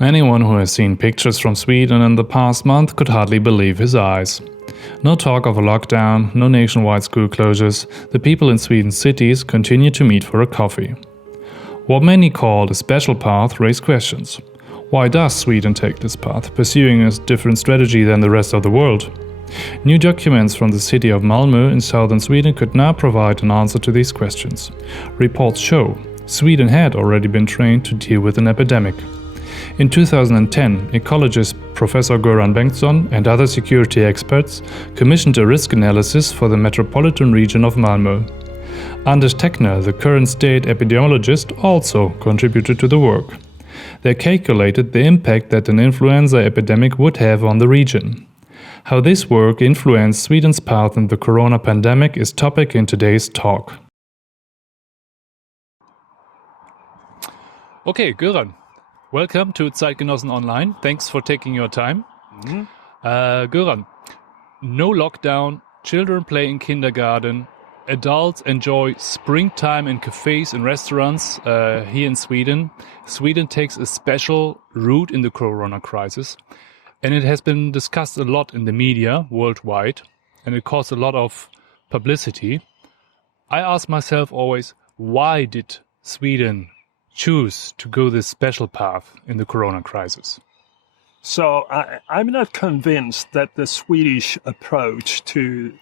Anyone who has seen pictures from Sweden in the past month could hardly believe his eyes. No talk of a lockdown, no nationwide school closures, the people in Sweden's cities continue to meet for a coffee. What many call the special path raise questions. Why does Sweden take this path, pursuing a different strategy than the rest of the world? New documents from the city of Malmö in southern Sweden could now provide an answer to these questions. Reports show Sweden had already been trained to deal with an epidemic. In 2010, Ecologist Prof Göran Bengtsson and other security experts commissioned a risk analysis for the Metropolitan Region of Malmo. Tegnell, the current state epidemiologist, also contributed to the work. They calculated the impact that an influenza epidemic would have on the region. How this work influenced Sweden's path in the corona pandemic is topic in today's talk. Okay, Göran. Welcome to Zeitgenossen.Online. Thanks for taking your time. Göran, no lockdown, children play in kindergarten, adults enjoy springtime in cafes and restaurants here in Sweden. Sweden takes a special route in the corona crisis, and it has been discussed a lot in the media worldwide, and it caused a lot of publicity. I ask myself always, why did Sweden choose to go this special path in the corona crisis? So I'm not convinced that the Swedish approach to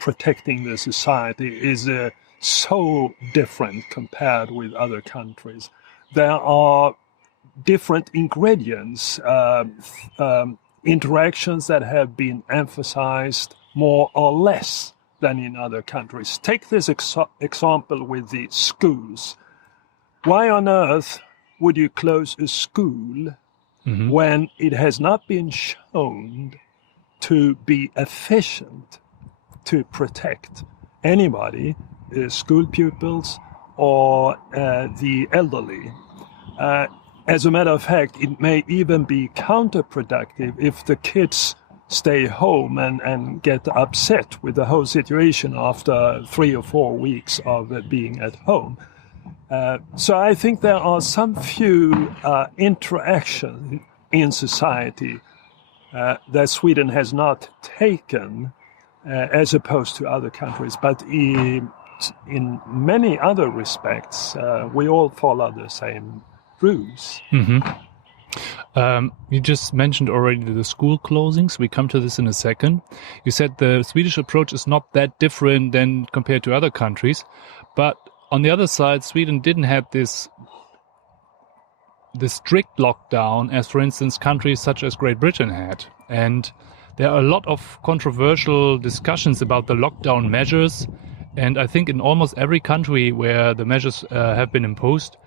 protecting the society is so different compared with other countries. There are different ingredients, interactions that have been emphasized more or less than in other countries. Take this example with the schools. Why on earth would you close a school when it has not been shown to be efficient to protect anybody, school pupils or the elderly? As a matter of fact, it may even be counterproductive if the kids stay home and get upset with the whole situation after 3 or 4 weeks of being at home. So I think there are some few interactions in society that Sweden has not taken as opposed to other countries. But in many other respects, we all follow the same rules. You just mentioned already the school closings. We come to this in a second. You said the Swedish approach is not that different than compared to other countries, but on the other side, Sweden didn't have this strict lockdown as, for instance, countries such as Great Britain had. And there are a lot of controversial discussions about the lockdown measures. And I think in almost every country where the measures have been imposed,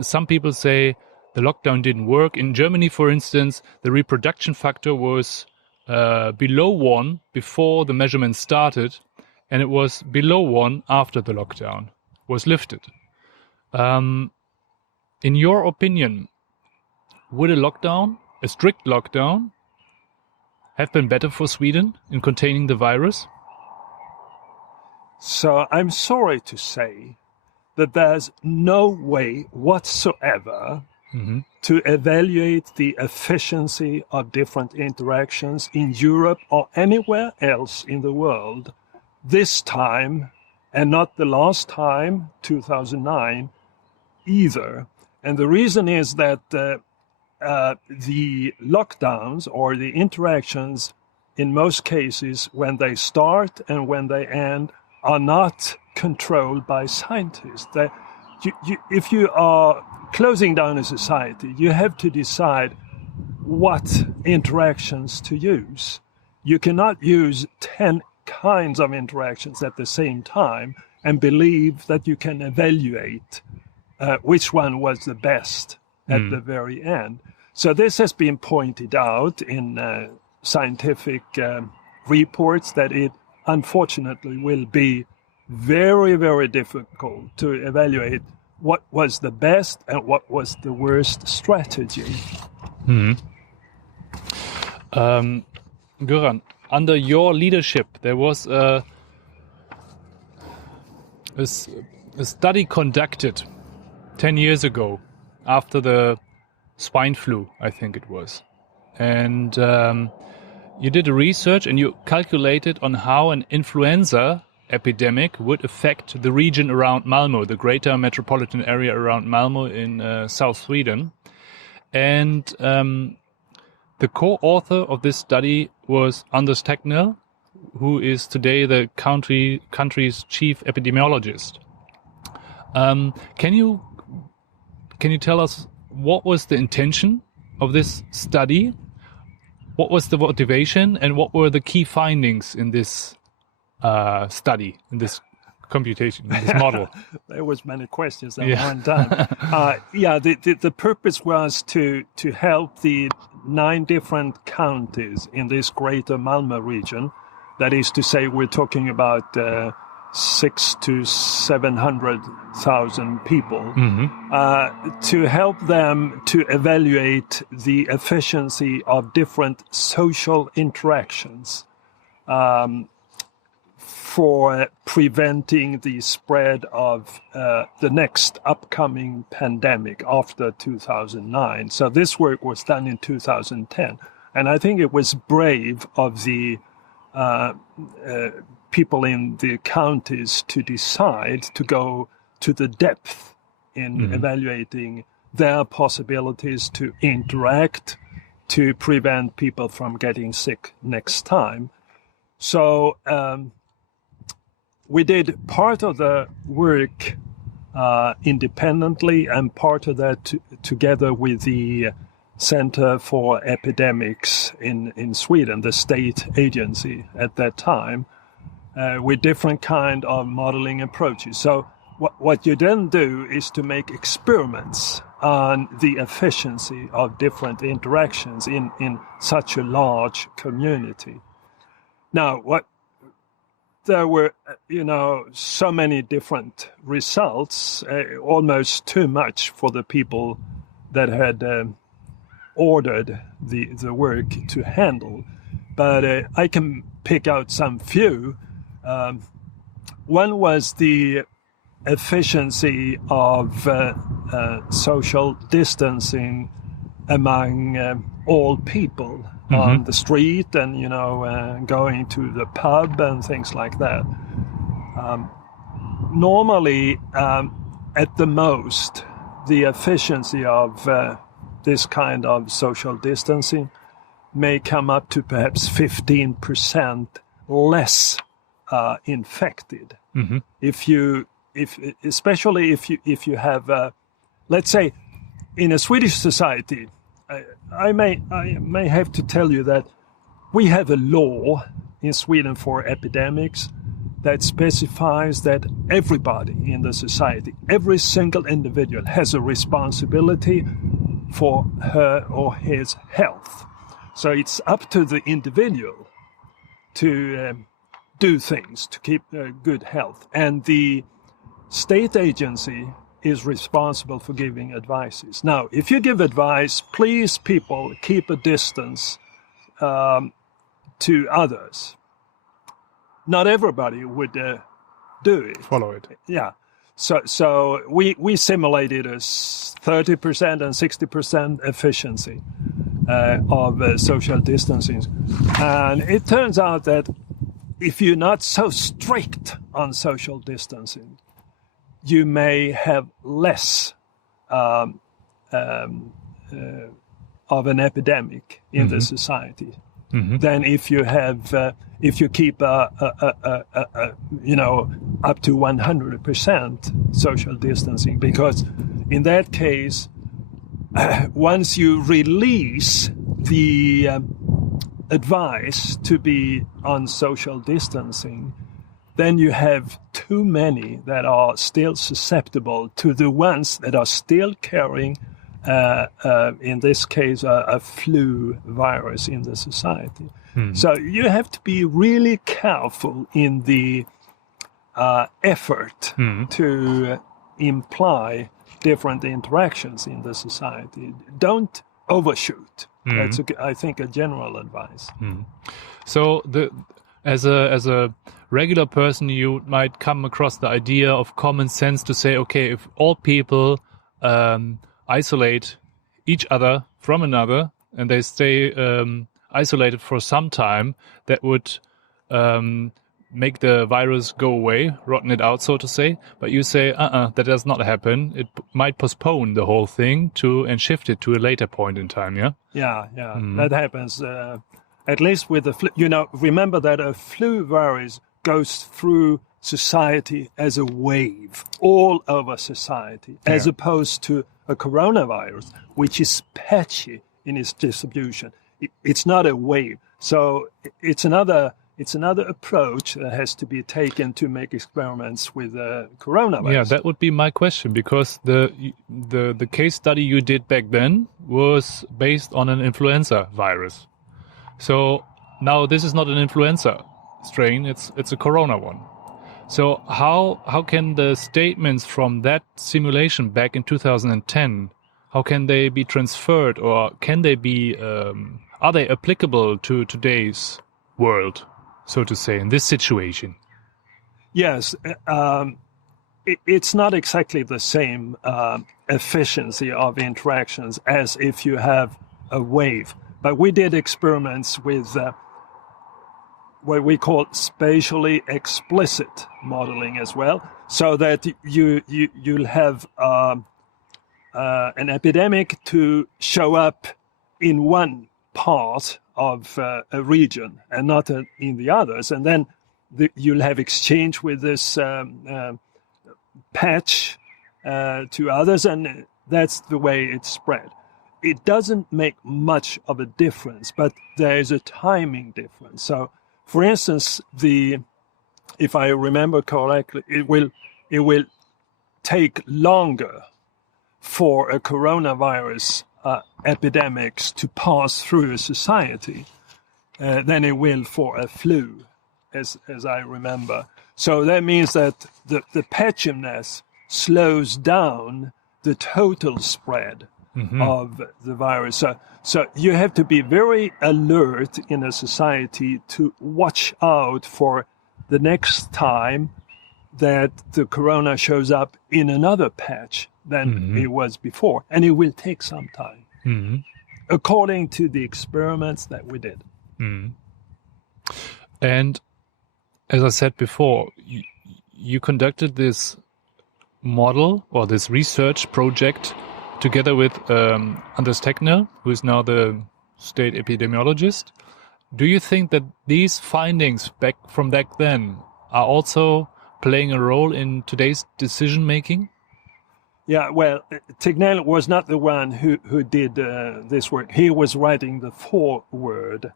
some people say the lockdown didn't work. In Germany, for instance, the reproduction factor was below 1 before the measurement started, and it was below 1 after the lockdown was lifted. In your opinion, would a strict lockdown, have been better for Sweden in containing the virus? So I'm sorry to say that there's no way whatsoever to evaluate the efficiency of different interactions in Europe or anywhere else in the world this time, and not the last time, 2009, either. And the reason is that the lockdowns or the interactions, in most cases, when they start and when they end, are not controlled by scientists. If you are closing down a society, you have to decide what interactions to use. You cannot use 10 kinds of interactions at the same time and believe that you can evaluate which one was the best at the very end. So this has been pointed out in scientific reports that it unfortunately will be very, very difficult to evaluate what was the best and what was the worst strategy. Göran, under your leadership, there was a study conducted 10 years ago after the swine flu, I think it was. And you did a research and you calculated on how an influenza epidemic would affect the region around Malmö, the greater metropolitan area around Malmö in South Sweden. And the co-author of this study was Tegnell, who is today the country's chief epidemiologist. Can you tell us what was the intention of this study? What was the motivation, and what were the key findings in this study, in this computation, in this model? There was many questions at one time. The purpose was to help the 9 different counties in this greater Malmö region. That is to say, we're talking about 600,000 to 700,000 people, to help them to evaluate the efficiency of different social interactions for preventing the spread of the next upcoming pandemic after 2009. So this work was done in 2010. And I think it was brave of the people in the counties to decide to go to the depth in evaluating their possibilities to interact, to prevent people from getting sick next time. So we did part of the work independently and part of that together with the Center for Epidemics in Sweden, the state agency at that time, with different kind of modeling approaches. So what you then do is to make experiments on the efficiency of different interactions in such a large community. Now, there were, so many different results, almost too much for the people that had ordered the work to handle. But I can pick out some few. One was the efficiency of social distancing among all people on the street and, going to the pub and things like that. Normally, at the most, the efficiency of this kind of social distancing may come up to perhaps 15% less infected. Especially if you have, let's say, in a Swedish society, I may have to tell you that we have a law in Sweden for epidemics that specifies that everybody in the society, every single individual, has a responsibility for her or his health. So it's up to the individual to do things to keep good health. And the state agency is responsible for giving advices. Now, if you give advice, please, people, keep a distance to others. Not everybody would do it. Follow it. Yeah. So we simulated a 30% and 60% efficiency of social distancing. And it turns out that if you're not so strict on social distancing, you may have less of an epidemic in the society than if you have if you keep up to 100% social distancing, because in that case, once you release the advice to be on social distancing, then you have too many that are still susceptible to the ones that are still carrying, in this case, a flu virus in the society. So you have to be really careful in the effort to imply different interactions in the society. Don't overshoot. That's, I think, a general advice. So as a regular person, you might come across the idea of common sense to say, okay, if all people isolate each other from another and they stay isolated for some time, that would make the virus go away, rotten it out, so to say. But you say, that does not happen. It might postpone the whole thing and shift it to a later point in time, yeah? Yeah, that happens. At least with the flu, remember that a flu virus goes through society as a wave, all over society, as opposed to a coronavirus, which is patchy in its distribution. It's not a wave. So it's another approach that has to be taken to make experiments with coronavirus. Yeah, that would be my question, because the case study you did back then was based on an influenza virus. So now this is not an influenza strain, it's a corona one. So how can the statements from that simulation back in 2010, how can they be transferred, or can they be are they applicable to today's world, so to say, in this situation? Yes, it's not exactly the same efficiency of interactions as if you have a wave. But we did experiments with what we call spatially explicit modeling as well, so that you'll have an epidemic to show up in one part of a region and not in the others, and then you'll have exchange with this patch to others, and that's the way it's spread. It doesn't make much of a difference, but there is a timing difference. So, for instance, if I remember correctly, it will take longer for a coronavirus epidemics to pass through a society than it will for a flu, as I remember. So that means that the patchiness slows down the total spread of the virus. So you have to be very alert in a society to watch out for the next time that the corona shows up in another patch than it was before. And it will take some time, according to the experiments that we did. And as I said before, you conducted this model or this research project together with Anders Tegnell, who is now the state epidemiologist. Do you think that these findings from back then are also playing a role in today's decision making? Yeah, well, Tegnell was not the one who did this work. He was writing the foreword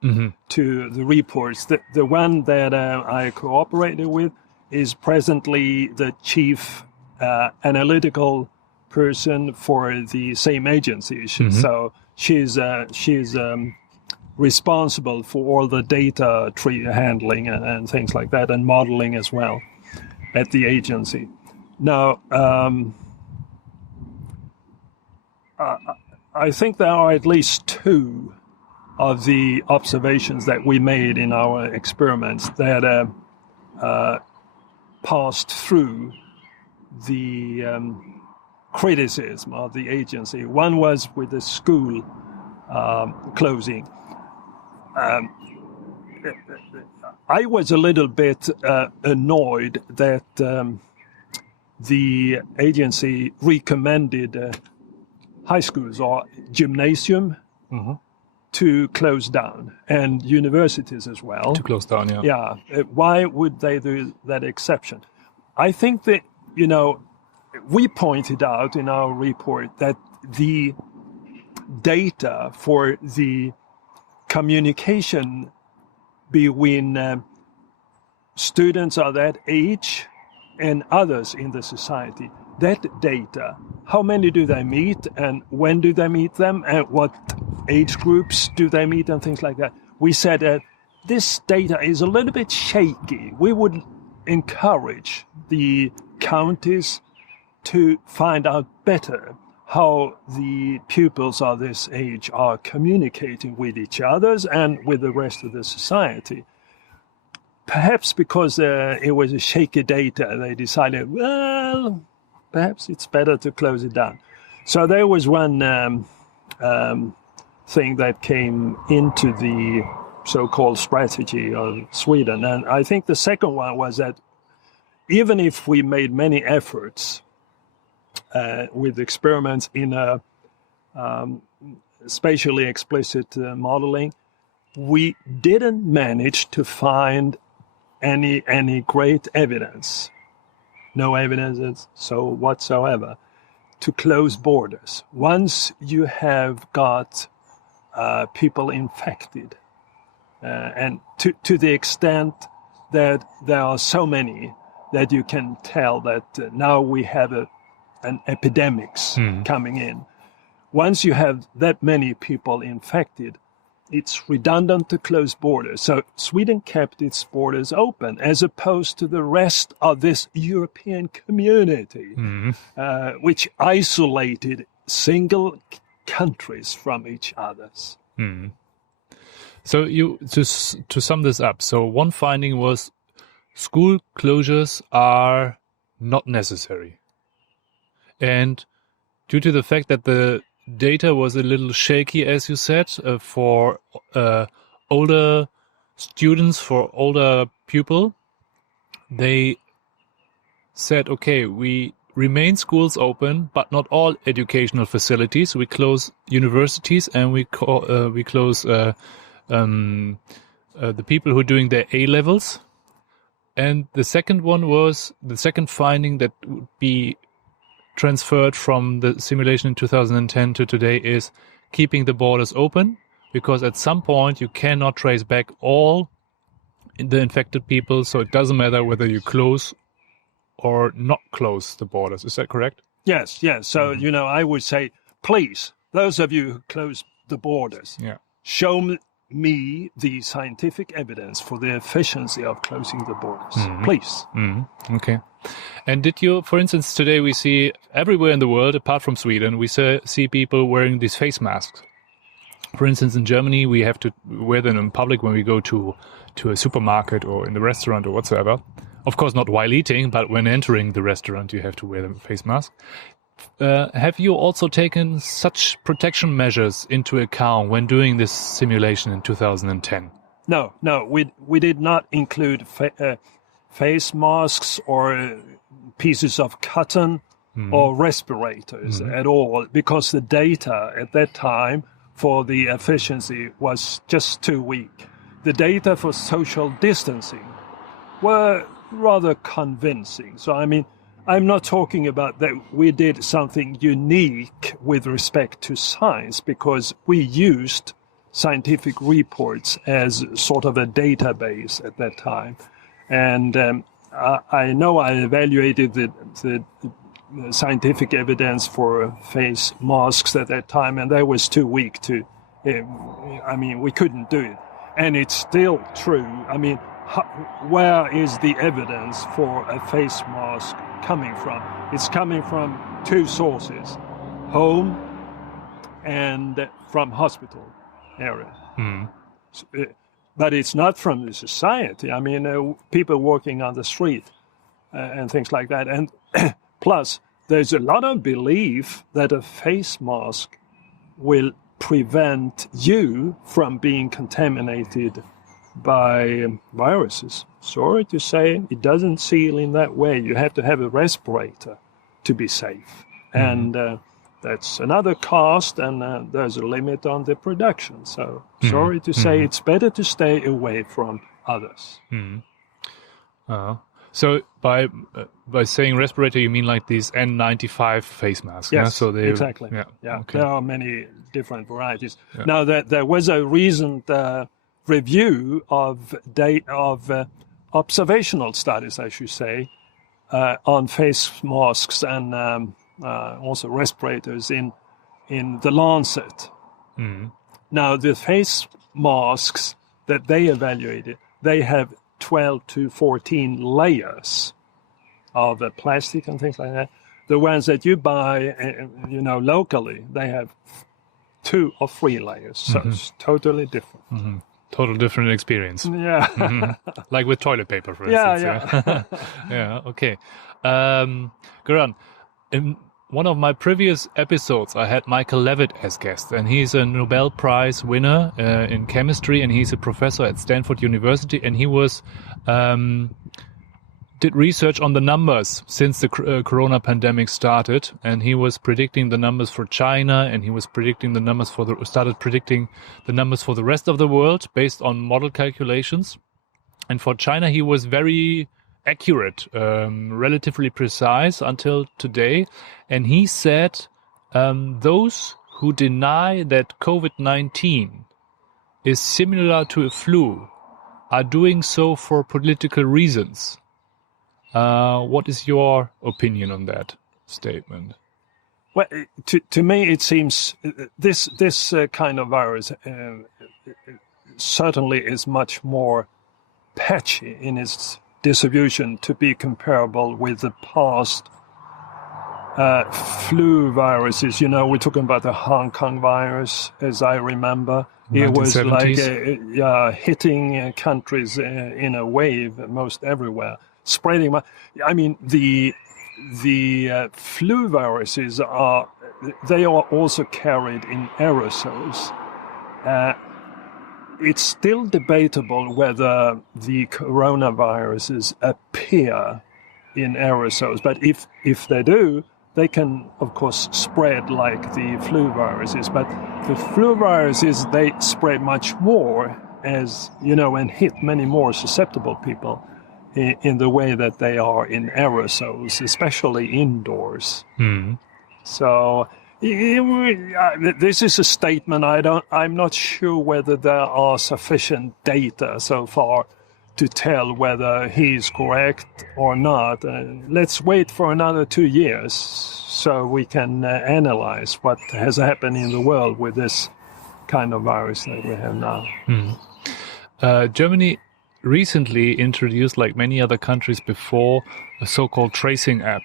to the reports. The one that I cooperated with is presently the chief analytical person for the same agency. So she's responsible for all the data tree handling and things like that, and modeling as well at the agency. Now, I think there are at least two of the observations that we made in our experiments that passed through the criticism of the agency. One was with the school closing. I was a little bit annoyed that the agency recommended high schools or gymnasium to close down, and universities as well. To close down, yeah. Yeah. Why would they do that exception? I think that, we pointed out in our report that the data for the communication between students of that age and others in the society, that data, how many do they meet and when do they meet them and what age groups do they meet and things like that. We said that this data is a little bit shaky. We would encourage the counties to find out better how the pupils of this age are communicating with each other and with the rest of the society. Perhaps because it was a shaky data, they decided, well, perhaps it's better to close it down. So there was one thing that came into the so-called strategy of Sweden. And I think the second one was that even if we made many efforts with experiments in a spatially explicit modeling, we didn't manage to find any great evidence, no evidence so whatsoever, to close borders. Once you have got people infected, and to the extent that there are so many that you can tell that now we have an epidemics coming in. Once you have that many people infected, it's redundant to close borders. So Sweden kept its borders open as opposed to the rest of this European community, which isolated single countries from each others. So to sum this up, so one finding was school closures are not necessary. And due to the fact that the data was a little shaky, as you said, for older students, for older people, they said, okay, we remain schools open, but not all educational facilities. We close universities and we close the people who are doing their A-levels. And the second one was, the second finding that would be transferred from the simulation in 2010 to today is keeping the borders open, because at some point you cannot trace back all the infected people, so it doesn't matter whether you close or not close the borders. Is that correct? Yes. So, I would say, please, those of you who close the borders, show me the scientific evidence for the efficiency of closing the borders. Please. Okay. And did you, for instance, today we see everywhere in the world, apart from Sweden, we see people wearing these face masks. For instance, in Germany, we have to wear them in public when we go to a supermarket or in the restaurant or whatsoever. Of course, not while eating, but when entering the restaurant, you have to wear the face mask. Have you also taken such protection measures into account when doing this simulation in 2010? No, we did not include face masks or pieces of cotton or respirators at all, because the data at that time for the efficiency was just too weak. The data for social distancing were rather convincing. So, I'm not talking about that we did something unique with respect to science, because we used scientific reports as sort of a database at that time. And I know I evaluated the scientific evidence for face masks at that time, and that was too weak to, we couldn't do it. And it's still true. Where is the evidence for a face mask coming from? It's coming from two sources, home and from hospital area. But it's not from the society. People walking on the street and things like that. And plus, there's a lot of belief that a face mask will prevent you from being contaminated by viruses. Sorry to say, it doesn't seal in that way. You have to have a respirator to be safe. And that's another cost, and there's a limit on the production. So sorry to say, it's better to stay away from others. So by saying respirator, you mean like these N95 face masks? Yes, yeah? So exactly. Yeah. Okay. There are many different varieties. Yeah. Now, there was a recent review of observational studies, I should say, on face masks and also respirators in the Lancet. Now, the face masks that they evaluated, they have 12 to 14 layers of plastic and things like that. The ones that you buy, locally, they have 2 or 3 layers. So it's totally different. Total different experience. Yeah. Like with toilet paper, for instance. Yeah. Yeah, okay. Göran, one of my previous episodes, I had Michael Levitt as guest, and he's a Nobel Prize winner in chemistry, and he's a professor at Stanford University, and he did research on the numbers since the corona pandemic started, and he was predicting the numbers for China, and he was predicting the numbers started predicting the numbers for the rest of the world based on model calculations. And for China, he was very accurate, relatively precise until today. And he said those who deny that COVID-19 is similar to a flu are doing so for political reasons. What is your opinion on that statement? Well, to me, it seems this kind of virus certainly is much more patchy in its distribution to be comparable with the past flu viruses. You know, we're talking about the Hong Kong virus, as I remember. It was like hitting countries in a wave, most everywhere, spreading. I mean, the flu viruses are also carried in aerosols. It's still debatable whether the coronaviruses appear in aerosols, but if they do, they can, of course, spread like the flu viruses. But the flu viruses, they spread much more, as you know, and hit many more susceptible people in the way that they are in aerosols, especially indoors. Mm. So this is a statement. I'm not sure whether there are sufficient data so far to tell whether he's correct or not. Let's wait for another 2 years so we can analyze what has happened in the world with this kind of virus that we have now. Mm. Germany recently introduced, like many other countries before, a so-called tracing app.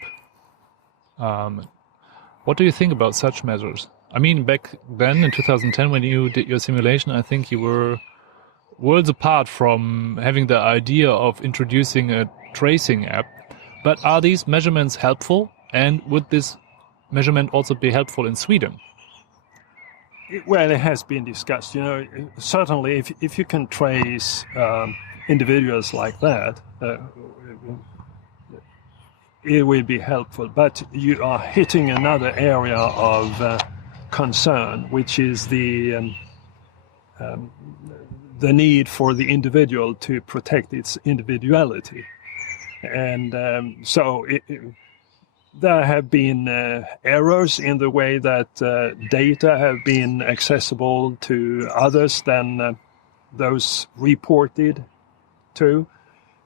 What do you think about such measures? I mean, back then in 2010, when you did your simulation, I think you were worlds apart from having the idea of introducing a tracing app. But are these measurements helpful? And would this measurement also be helpful in Sweden? Well, it has been discussed. You know, certainly if you can trace individuals like that, it will be helpful. But you are hitting another area of concern, which is the need for the individual to protect its individuality. And so there have been errors in the way that data have been accessible to others than those reported to.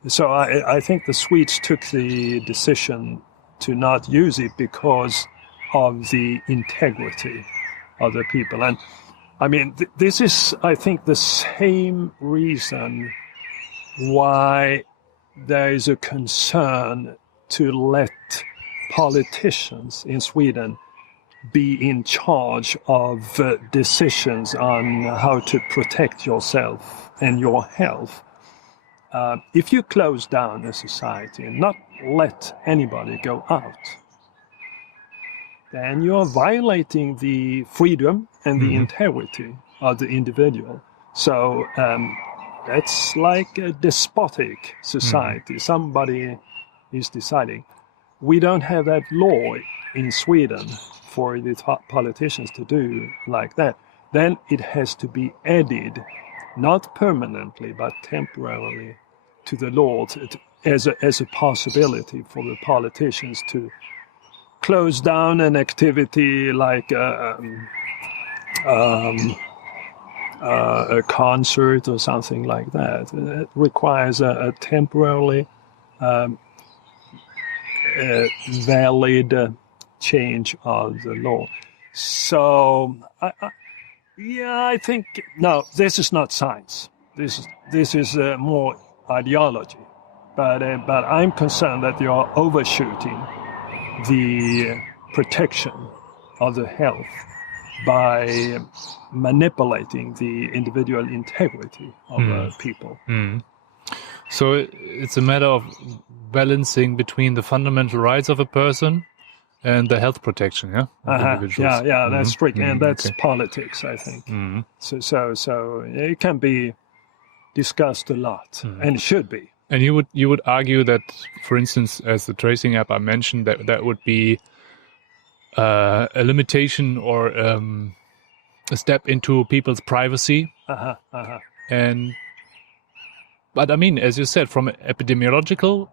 So I think the Swedes took the decision to not use it because of the integrity of the people. And I mean, this is, I think, the same reason why there is a concern to let politicians in Sweden be in charge of decisions on how to protect yourself and your health. If you close down a society and not let anybody go out, then you are violating the freedom and the integrity of the individual. So that's like a despotic society. Somebody is deciding. We don't have that law in Sweden for the politicians to do like that. Then it has to be added, not permanently, but temporarily, to the law as a possibility for the politicians to close down an activity like a concert or something like that. It requires a temporarily valid change of the law. So, I think, no, this is not science. This is more ideology. But I'm concerned that you are overshooting the protection of the health by manipulating the individual integrity of people. So it's a matter of balancing between the fundamental rights of a person and the health protection, yeah, of individuals. Yeah, that's strict, and that's okay. politics, I think. So it can be discussed a lot, and it should be. And you would argue that, for instance, as the tracing app I mentioned, that would be a limitation or a step into people's privacy. But I mean, as you said, from an epidemiological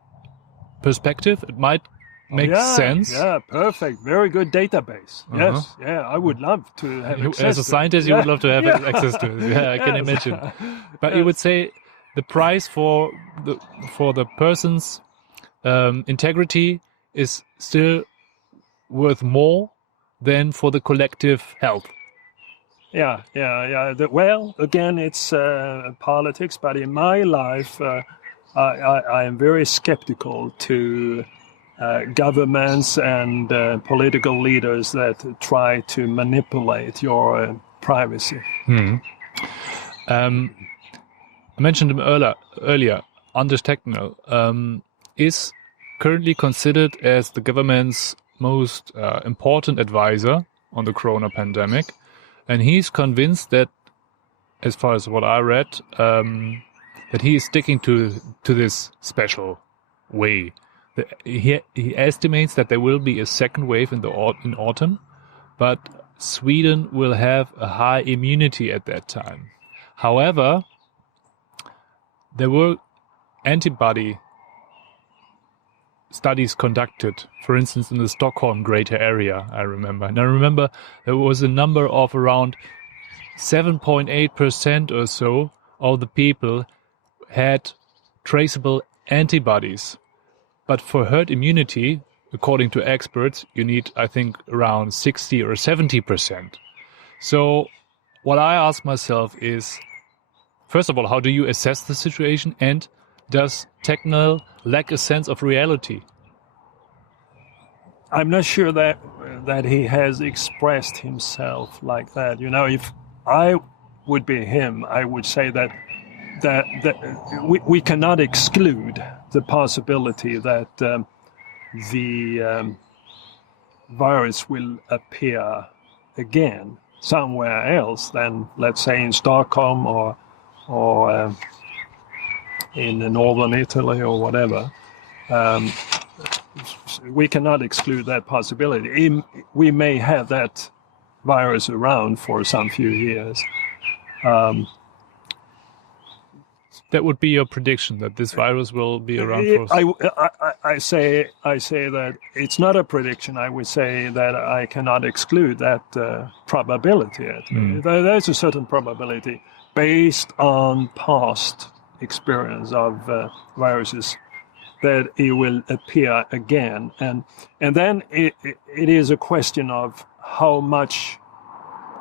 perspective, it might make sense. Yeah, perfect. Very good database. Yes, I would love to have access as a scientist, you would love to have access to it. Yeah, I can imagine. But you would say the price for the person's integrity is still worth more than for the collective health. Yeah. Well, again, it's politics, but in my life, I am very skeptical to governments and political leaders that try to manipulate your privacy. I mentioned him earlier. Anders Tegnell is currently considered as the government's most important advisor on the corona pandemic. And he's convinced that, as far as what I read, that he is sticking to this special way. He estimates that there will be a second wave in autumn, but Sweden will have a high immunity at that time. However, there were antibody studies conducted, for instance, in the Stockholm greater area, I remember. And I remember there was a number of around 7.8% or so of the people had traceable antibodies. But for herd immunity, according to experts, you need, I think, around 60 or 70%. So what I ask myself is, first of all, how do you assess the situation? And does Tegnell lack a sense of reality? I'm not sure that he has expressed himself like that. You know, if I would be him, I would say that we cannot exclude the possibility that the virus will appear again somewhere else than, let's say, in Stockholm or in northern Italy or whatever. We cannot exclude that possibility. We may have that virus around for some few years. That would be your prediction, that this virus will be around for... I say that it's not a prediction. I would say that I cannot exclude that probability. There's a certain probability based on past experience of viruses that it will appear again. And then it is a question of how much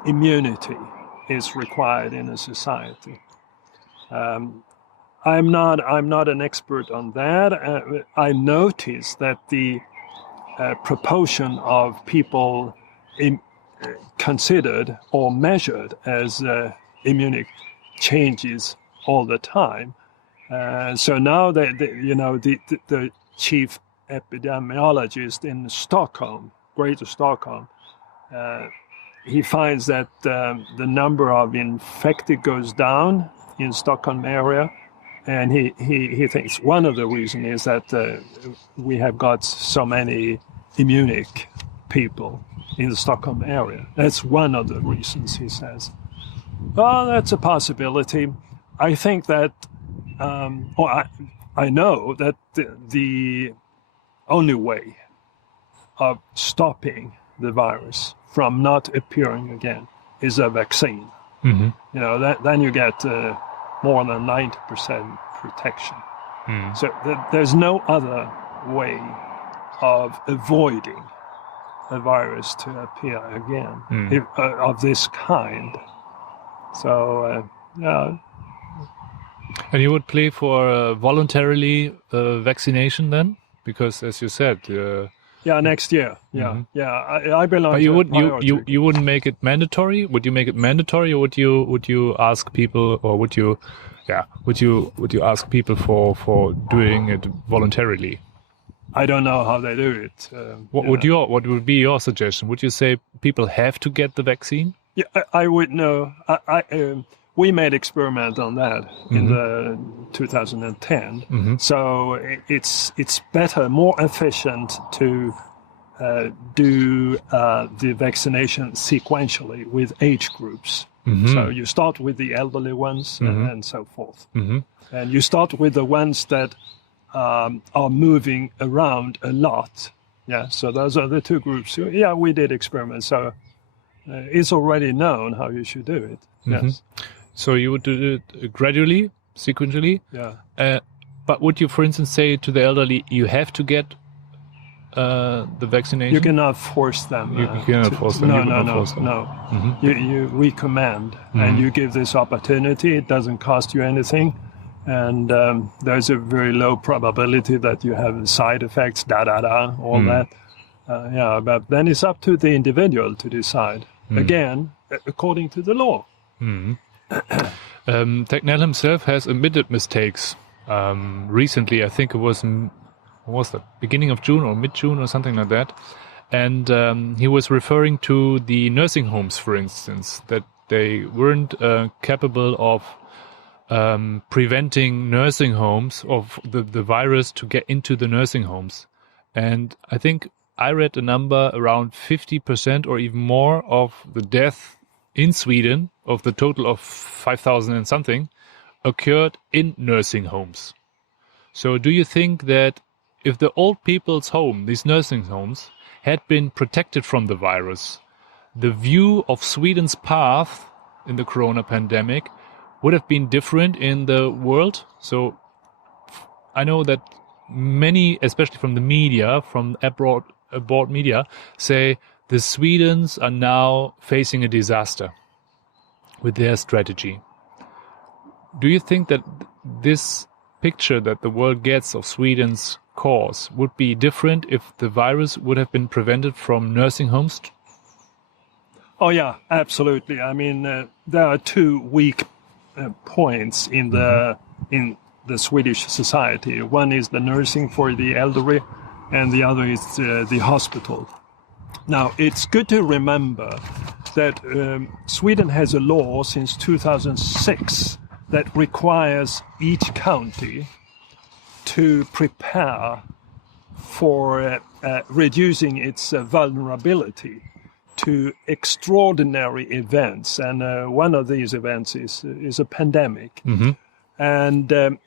immunity is required in a society. I'm not an expert on that. I noticed that the proportion of people considered or measured as immunic changes all the time. So now the chief epidemiologist in Stockholm, Greater Stockholm, he finds that the number of infected goes down in Stockholm area. And he thinks one of the reasons is that we have got so many immunic people in the Stockholm area. That's one of the reasons, he says. Well, that's a possibility. I think that, I know that the only way of stopping the virus from not appearing again is a vaccine. You know, then you get more than 90% protection. So there's no other way of avoiding a virus to appear again of this kind. So, yeah. And you would play for voluntarily vaccination then? Because, as you said... yeah, next year. Yeah, I belong to you wouldn't make it mandatory? Would you make it mandatory, or would you ask people, or would you ask people for doing it voluntarily? I don't know how they do it. What would be your suggestion? Would you say people have to get the vaccine? Yeah, I would know. We made experiment on that in the 2010. So it's better, more efficient to do the vaccination sequentially with age groups. So you start with the elderly ones and so forth. And you start with the ones that are moving around a lot. Yeah, so those are the two groups. Yeah, we did experiments. So it's already known how you should do it. Yes. So you would do it gradually, sequentially? Yeah. But would you, for instance, say to the elderly, you have to get the vaccination? You cannot force them. You cannot force them. No. You recommend and you give this opportunity. It doesn't cost you anything. And there's a very low probability that you have side effects, all that. But then it's up to the individual to decide. Again, according to the law. Tegnell himself has admitted mistakes. Recently, I think it was the beginning of June or mid-June or something like that. And he was referring to the nursing homes, for instance, that they weren't capable of preventing nursing homes of the virus to get into the nursing homes. And I think I read a number around 50% or even more of the death in Sweden, of the total of 5,000 and something, occurred in nursing homes. So do you think that if the old people's home, these nursing homes, had been protected from the virus, the view of Sweden's path in the corona pandemic would have been different in the world? So I know that many, especially from the media, from abroad media, say the Swedes are now facing a disaster with their strategy. Do you think that this picture that the world gets of Sweden's course would be different if the virus would have been prevented from nursing homes? Oh yeah, absolutely. I mean, there are two weak points in the Swedish society. One is the nursing for the elderly, and the other is the hospital. Now, it's good to remember that Sweden has a law since 2006 that requires each county to prepare for reducing its vulnerability to extraordinary events. And one of these events is a pandemic. And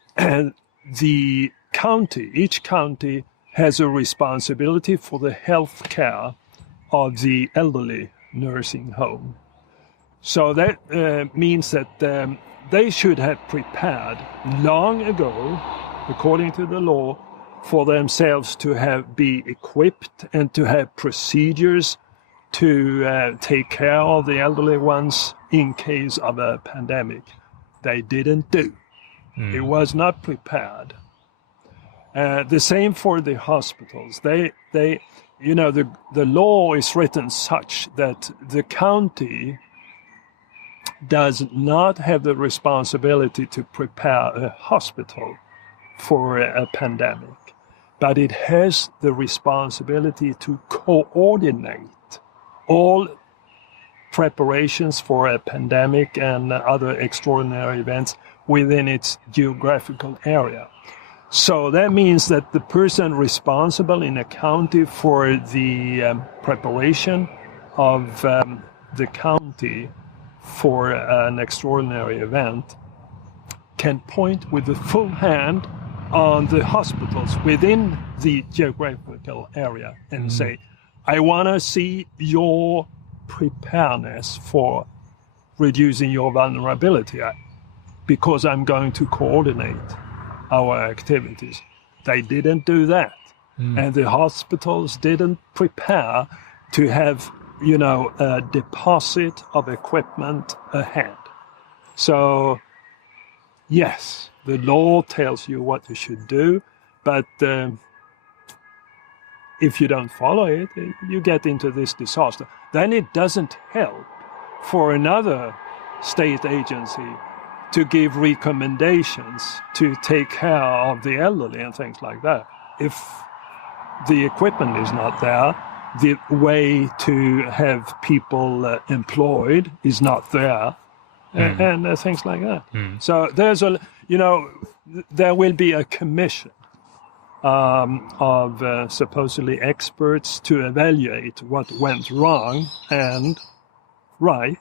each county has a responsibility for the health care of the elderly nursing home. So that means that they should have prepared long ago, according to the law, for themselves to be equipped and to have procedures to take care of the elderly ones in case of a pandemic. They didn't do. It was not prepared. The same for the hospitals. The law is written such that the county does not have the responsibility to prepare a hospital for a pandemic, but it has the responsibility to coordinate all preparations for a pandemic and other extraordinary events within its geographical area. So that means that the person responsible in a county for the preparation of the county for an extraordinary event can point with the full hand on the hospitals within the geographical area and say, I want to see your preparedness for reducing your vulnerability because I'm going to coordinate our activities. They didn't do that. And the hospitals didn't prepare to have, a deposit of equipment ahead. So, yes, the law tells you what you should do, but if you don't follow it, you get into this disaster. Then it doesn't help for another state agency to give recommendations to take care of the elderly and things like that. If the equipment is not there. The way to have people employed is not there, and things like that. So there's there will be a commission of supposedly experts to evaluate what went wrong and right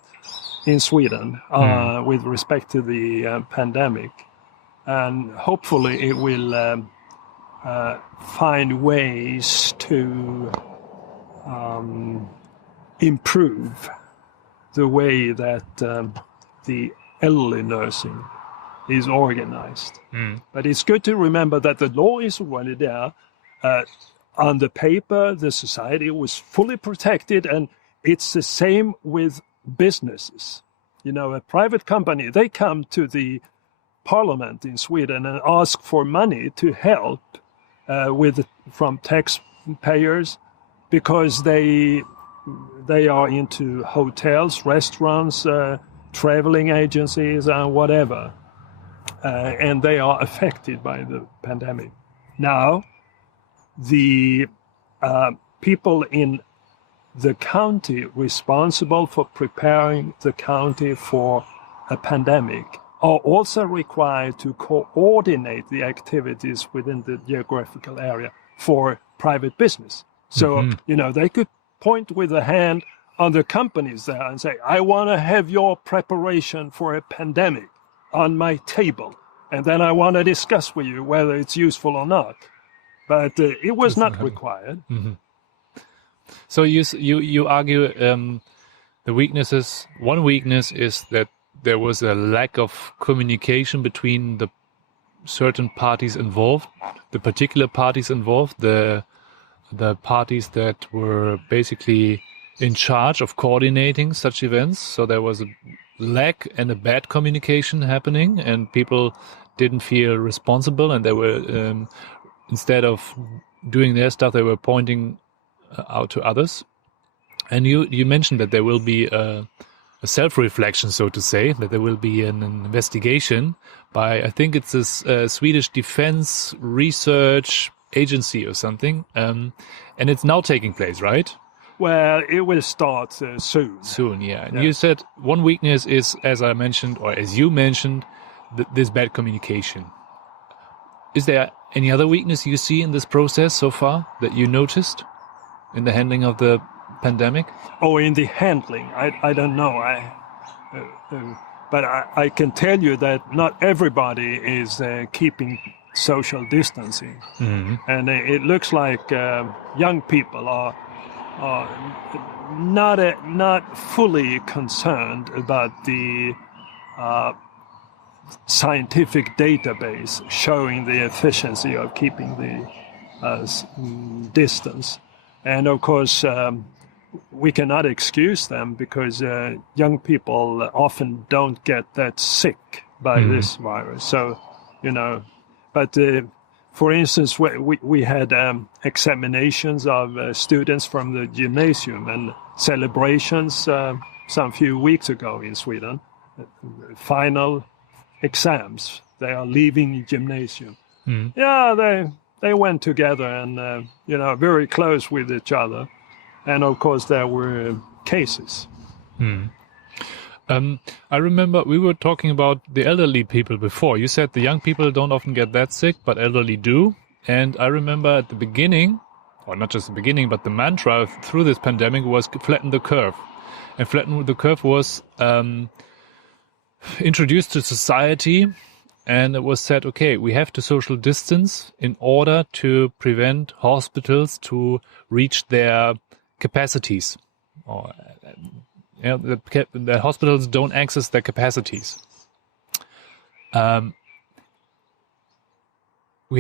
in Sweden with respect to the pandemic, and hopefully it will find ways to improve the way that the elderly nursing is organized. But it's good to remember that the law is already there. On the paper, the society was fully protected, and it's the same with businesses. A private company, they come to the parliament in Sweden and ask for money to help from taxpayers, because they are into hotels, restaurants, traveling agencies, and whatever. And they are affected by the pandemic. Now, the people in the county responsible for preparing the county for a pandemic are also required to coordinate the activities within the geographical area for private business. So, they could point with a hand on the companies there and say, I want to have your preparation for a pandemic on my table, and then I want to discuss with you whether it's useful or not. But it was not required. So you argue the weaknesses. One weakness is that there was a lack of communication between the certain parties involved, the particular parties involved, the parties that were basically in charge of coordinating such events. So there was a lack and a bad communication happening, and people didn't feel responsible, and they were instead of doing their stuff, they were pointing out to others. And you mentioned that there will be a self-reflection, so to say, that there will be an investigation by, I think it's a Swedish Defense Research Agency or something, and it's now taking place, right? Well, it will start soon. Soon, yeah. And you said one weakness is, as I mentioned, or as you mentioned, this bad communication. Is there any other weakness you see in this process so far that you noticed in the handling of the pandemic? Oh, in the handling, I don't know. But I can tell you that not everybody is keeping social distancing. And it looks like young people are not fully concerned about the scientific database showing the efficiency of keeping the distance. And of course, we cannot excuse them, because young people often don't get that sick by this virus. So, but for instance, we had examinations of students from the gymnasium and celebrations some few weeks ago in Sweden. Final exams. They are leaving gymnasium. Yeah, they went together and, very close with each other. And of course, there were cases. I remember we were talking about the elderly people before. You said the young people don't often get that sick, but elderly do. And I remember at the beginning, or not just the beginning, but the mantra through this pandemic was flatten the curve. And flatten the curve was introduced to society, and it was said, okay, we have to social distance in order to prevent hospitals to reach their capacities. Or the hospitals don't access their capacities. We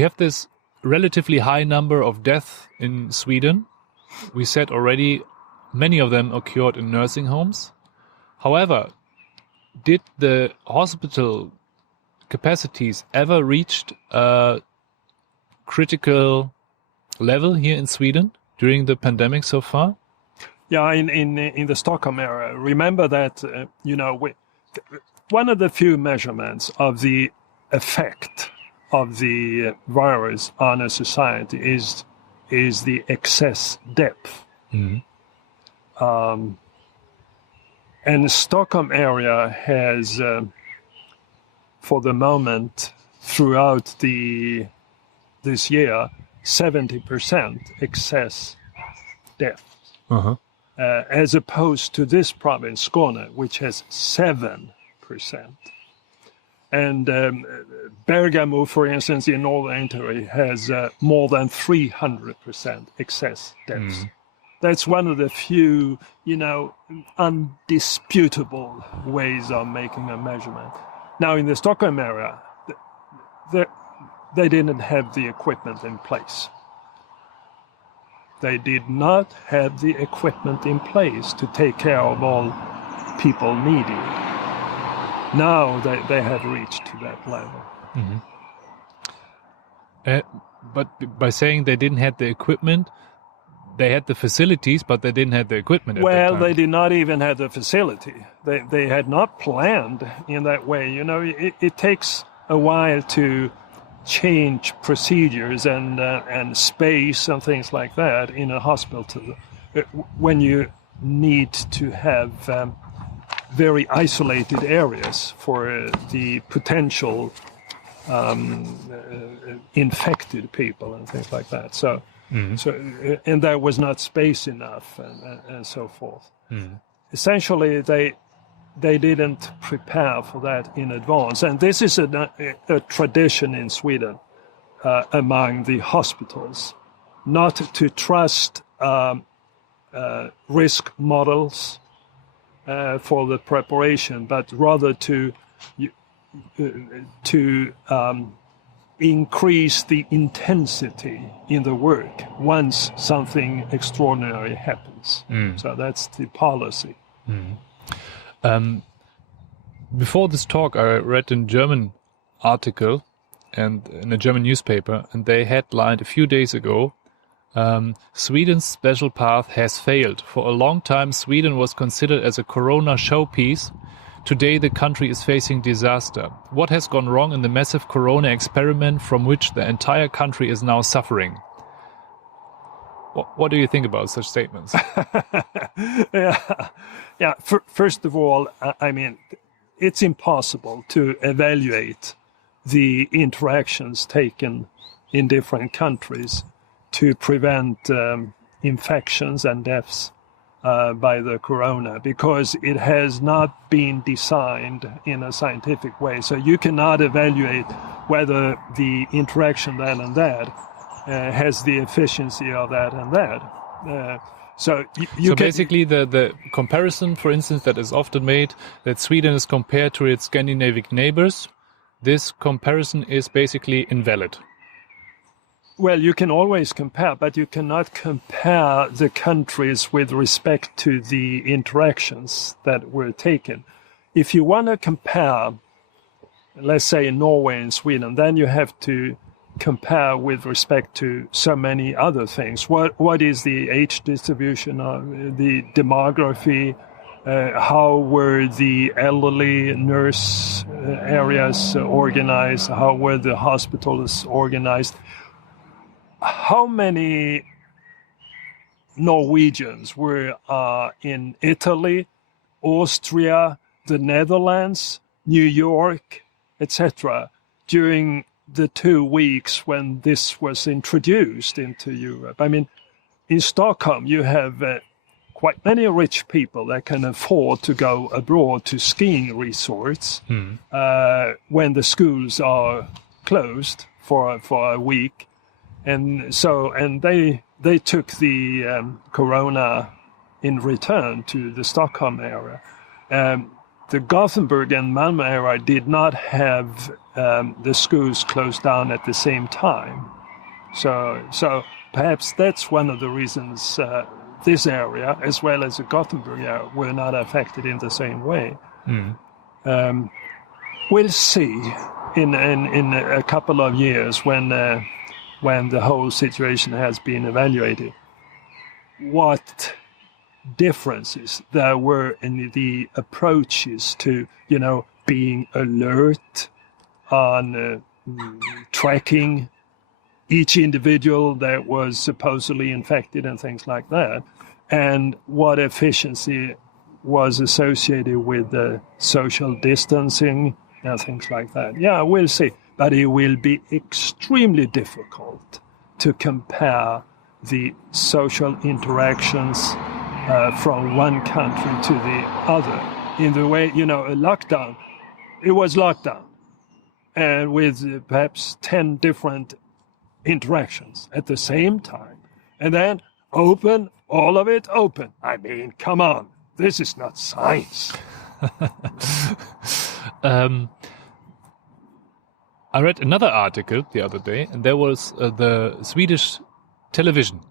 have this relatively high number of deaths in Sweden. We said already many of them occurred in nursing homes. However, did the hospital capacities ever reached a critical level here in Sweden during the pandemic so far? Yeah, in the Stockholm area, remember that, one of the few measurements of the effect of the virus on a society is is the excess depth. And the Stockholm area has, for the moment, throughout this year, 70% excess death, as opposed to this province, Skåne, which has 7%. And Bergamo, for instance, in northern Italy, has more than 300% excess deaths. That's one of the few, undisputable ways of making a measurement. Now, in the Stockholm area, they didn't have the equipment in place. They did not have the equipment in place to take care of all people needing. Now they have reached to that level. But by saying they didn't have the equipment, they had the facilities, but they didn't have the equipment at that time. Well, they did not even have the facility. They had not planned in that way. It takes a while to change procedures and space and things like that in a hospital when you need to have very isolated areas for the potential infected people and things like that. So and there was not space enough and so forth. Essentially, they didn't prepare for that in advance. And this is a tradition in Sweden among the hospitals, not to trust risk models for the preparation, but rather to increase the intensity in the work once something extraordinary happens. So that's the policy. Before this talk, I read a German article and in a German newspaper, and they headlined a few days ago, Sweden's special path has failed. For a long time, Sweden was considered as a corona showpiece. Today, the country is facing disaster. What has gone wrong in the massive corona experiment from which the entire country is now suffering? What do you think about such statements? Yeah. First of all, I mean, it's impossible to evaluate the interactions taken in different countries to prevent infections and deaths by the corona, because it has not been designed in a scientific way. So you cannot evaluate whether the interaction that and that has the efficiency of that and that. So basically the comparison, for instance, that is often made, that Sweden is compared to its Scandinavian neighbors, this comparison is basically invalid. Well, you can always compare, but you cannot compare the countries with respect to the interactions that were taken. If you want to compare, let's say, Norway and Sweden, then you have to compare with respect to so many other things. What is the age distribution, the demography, how were the elderly nurse areas organized, how were the hospitals organized, how many Norwegians were in Italy, Austria, the Netherlands, New York, etc. during the 2 weeks when this was introduced into Europe. I mean, in Stockholm, you have quite many rich people that can afford to go abroad to skiing resorts when the schools are closed for a week. And they took the corona in return to the Stockholm area. The Gothenburg and Malmö area did not have the schools closed down at the same time. So perhaps that's one of the reasons this area, as well as the Gothenburg area, were not affected in the same way. We'll see in a couple of years when the whole situation has been evaluated, what differences there were in the approaches to, being alert on tracking each individual that was supposedly infected and things like that, and what efficiency was associated with the social distancing and things like that. Yeah, we'll see. But it will be extremely difficult to compare the social interactions from one country to the other. In the way, a lockdown, it was lockdown, and with perhaps 10 different interactions at the same time. And then open, all of it open. I mean, come on, this is not science. I read another article the other day, and there was the Swedish television,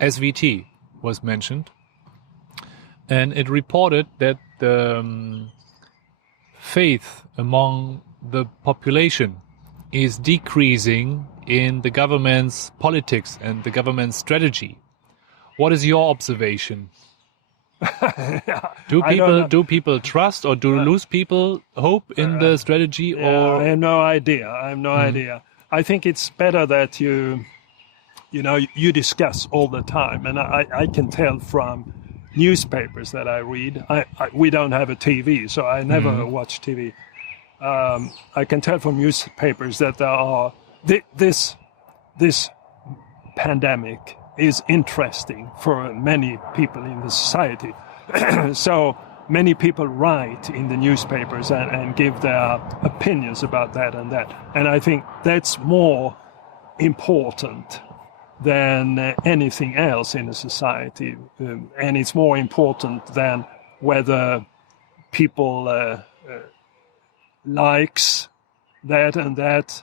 SVT, was mentioned. And it reported that the faith among the population is decreasing in the government's politics and the government's strategy. What is your observation? Do people trust, or do lose people hope in the strategy? Or I have no idea. I think it's better that you discuss all the time, and I can tell from newspapers that I read. We don't have a TV, so I never watch TV. I can tell from newspapers that there are this pandemic is interesting for many people in the society. So many people write in the newspapers and give their opinions about that and that. And I think that's more important than anything else in a society. And it's more important than whether people likes that and that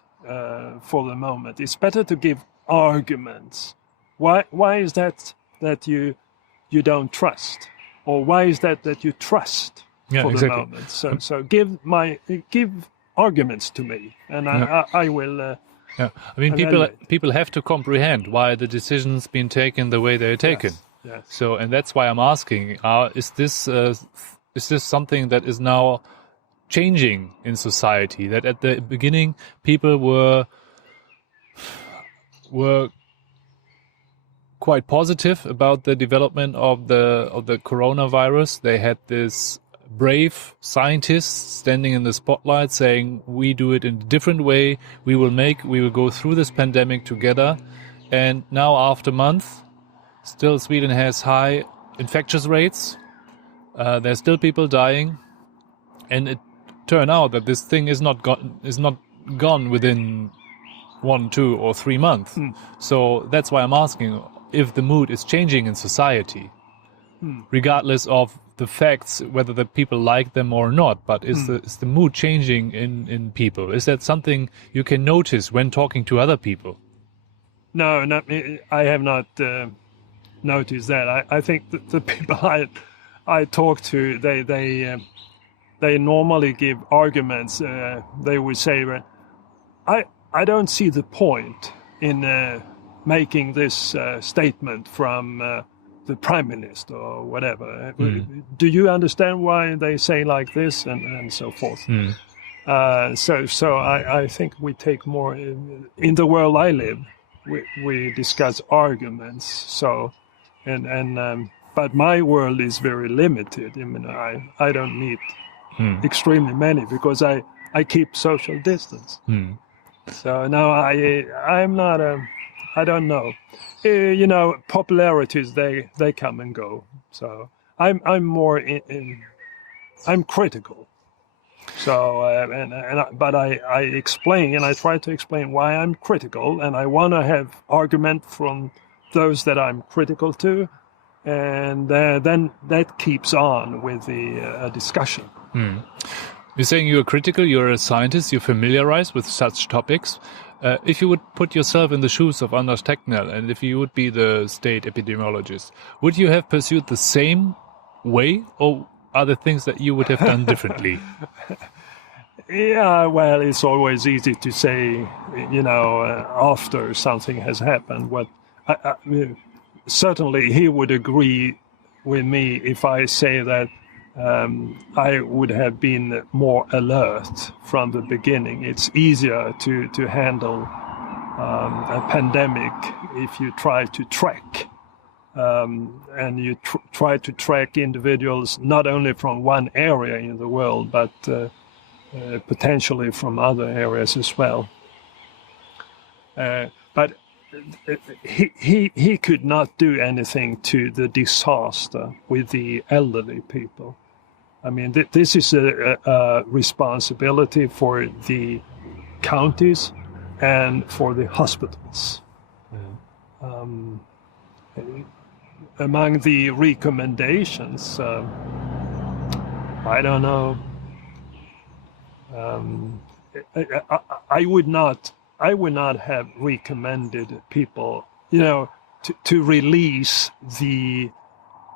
for the moment. It's better to give arguments. Why is that you don't trust, or why is that you trust for the moment? So give arguments to me, and I will. I mean, people have to comprehend why the decision's been taken the way they're taken. Yes. So, and that's why I'm asking: is this something that is now changing in society? That at the beginning people were quite positive about the development of the coronavirus. They had this brave scientists standing in the spotlight saying, we do it in a different way, we will go through this pandemic together. And now after a month, still Sweden has high infectious rates. There's still people dying, and it turned out that this thing is not gone within 1, 2, or 3 months. So that's why I'm asking if the mood is changing in society, regardless of the facts, whether the people like them or not. But is the mood changing in people? Is that something you can notice when talking to other people? No, I have not noticed that. I think that the people I talk to, they normally give arguments. They would say, I don't see the point in making this statement from the prime minister or whatever. Do you understand why they say like this, and so forth? So I think we take more in the world I live. We discuss arguments. So but my world is very limited. I mean, I don't meet extremely many because I keep social distance. So now I'm not I don't know. Popularities they come and go. So I'm more I'm critical. So but I explain, and I try to explain why I'm critical, and I want to have argument from those that I'm critical to, and then that keeps on with the discussion. You're saying you're critical, you're a scientist, you're familiarized with such topics. If you would put yourself in the shoes of Anders Tegnell, and if you would be the state epidemiologist, would you have pursued the same way, or are there things that you would have done differently? Yeah, well, it's always easy to say, after something has happened. What certainly he would agree with me if I say that I would have been more alert from the beginning. It's easier to handle a pandemic if you try to track. And you try to track individuals not only from one area in the world, but potentially from other areas as well. But he could not do anything to the disaster with the elderly people. I mean, this is a responsibility for the counties and for the hospitals. Among the recommendations, I don't know. I would not have recommended people, to release the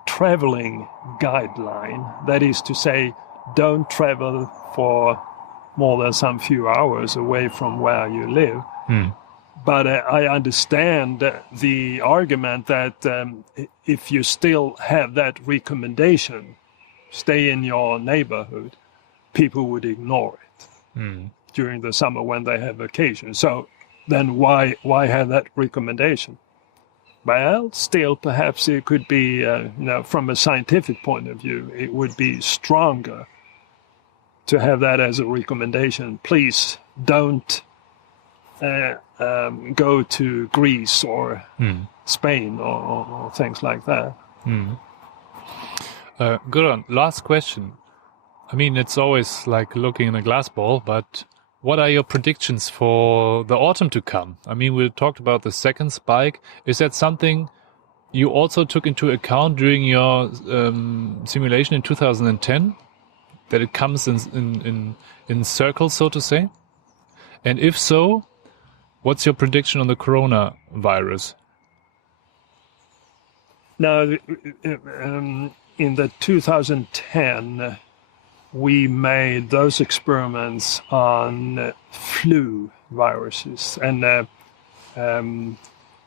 traveling guideline. That is to say, don't travel for more than some few hours away from where you live. But I understand the argument that if you still have that recommendation, stay in your neighborhood, people would ignore it during the summer when they have vacation. So then why have that recommendation? Well, still, perhaps it could be, from a scientific point of view, it would be stronger to have that as a recommendation. Please don't go to Greece or Spain or things like that. Göran, last question. I mean, it's always like looking in a glass ball, but what are your predictions for the autumn to come? I mean, we talked about the second spike. Is that something you also took into account during your simulation in 2010? That it comes in circles, so to say? And if so, what's your prediction on the coronavirus? Now, in the 2010, we made those experiments on flu viruses, and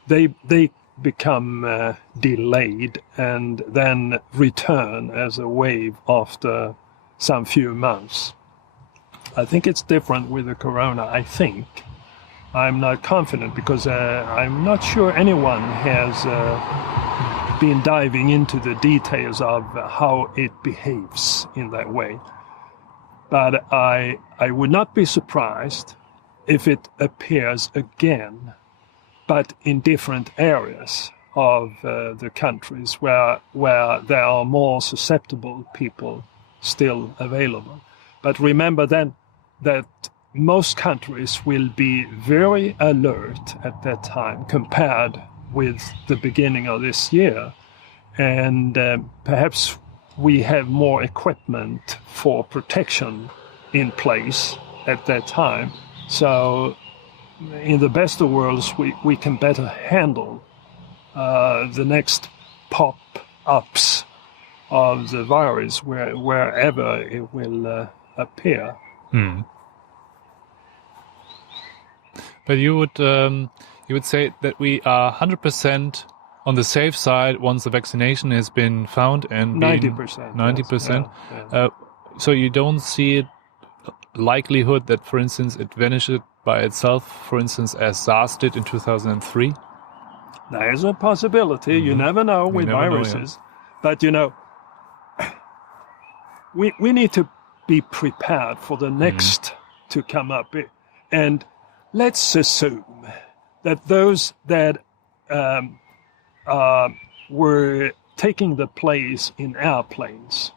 they become delayed and then return as a wave after some few months. I think it's different with the corona, I think. I'm not confident because I'm not sure anyone has been diving into the details of how it behaves in that way. But I would not be surprised if it appears again, but in different areas of the countries where there are more susceptible people still available. But remember then that most countries will be very alert at that time compared with the beginning of this year. And perhaps we have more equipment for protection in place at that time. So in the best of worlds, we can better handle the next pop-ups of the virus wherever it will appear. But you would say that we are 100% on the safe side once the vaccination has been found and 90%. 90%. Yeah. So you don't see it likelihood that, for instance, it vanished by itself, for instance, as SARS did in 2003? There is a possibility. You never know with viruses. But, we need to be prepared for the next to come up. And let's assume that those that were taking the place in airplanes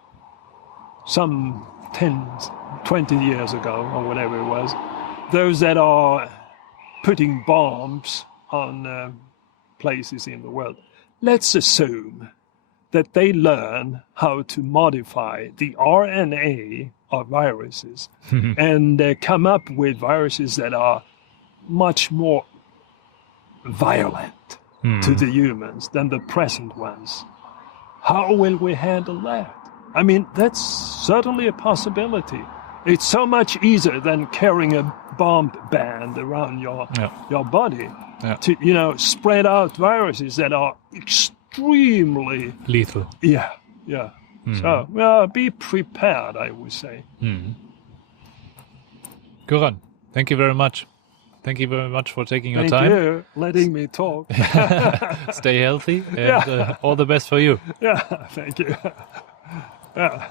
some 10, 20 years ago or whatever it was, those that are putting bombs on places in the world, let's assume that they learn how to modify the RNA of viruses and come up with viruses that are much more violent to the humans than the present ones. How will we handle that? I mean, that's certainly a possibility. It's so much easier than carrying a bomb band around your body to, spread out viruses that are extremely lethal. Yeah. So, be prepared, I would say. Göran, thank you very much. Thank you very much for taking your Thank time. you, letting me talk. Stay healthy and all the best for you. Yeah, thank you. Yeah.